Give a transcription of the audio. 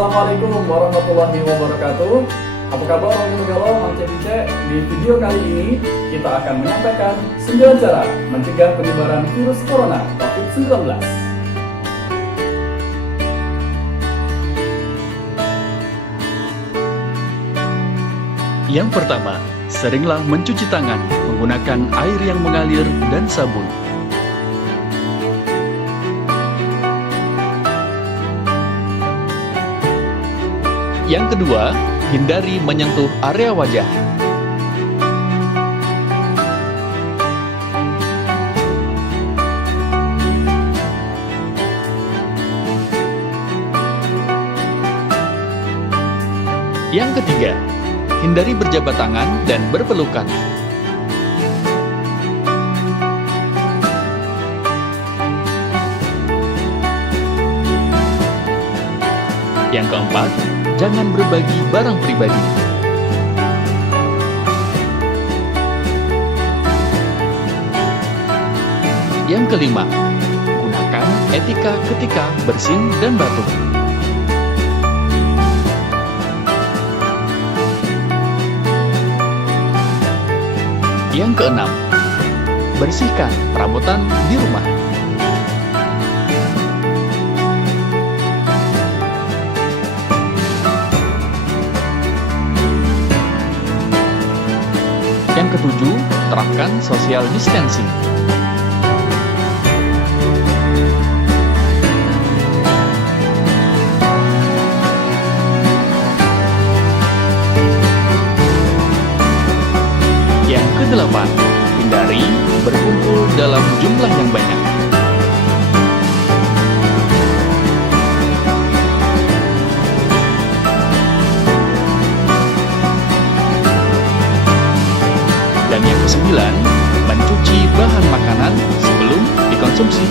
Assalamualaikum warahmatullahi wabarakatuh. Apa kabar orang Megalo, Mang Cepice? Di video kali ini kita akan menyampaikan 9 cara mencegah penyebaran virus corona COVID-19. Yang pertama, seringlah mencuci tangan menggunakan air yang mengalir dan sabun. Yang kedua, hindari menyentuh area wajah. Yang ketiga, hindari berjabat tangan dan berpelukan. Yang keempat, jangan berbagi barang pribadi. Yang kelima, gunakan etika ketika bersin dan batuk. Yang keenam, bersihkan perabotan di rumah. Yang ketujuh, terapkan social distancing. Yang kedelapan, hindari berkumpul dalam jumlah yang banyak. Dan yang kesembilan, mencuci bahan makanan sebelum dikonsumsi.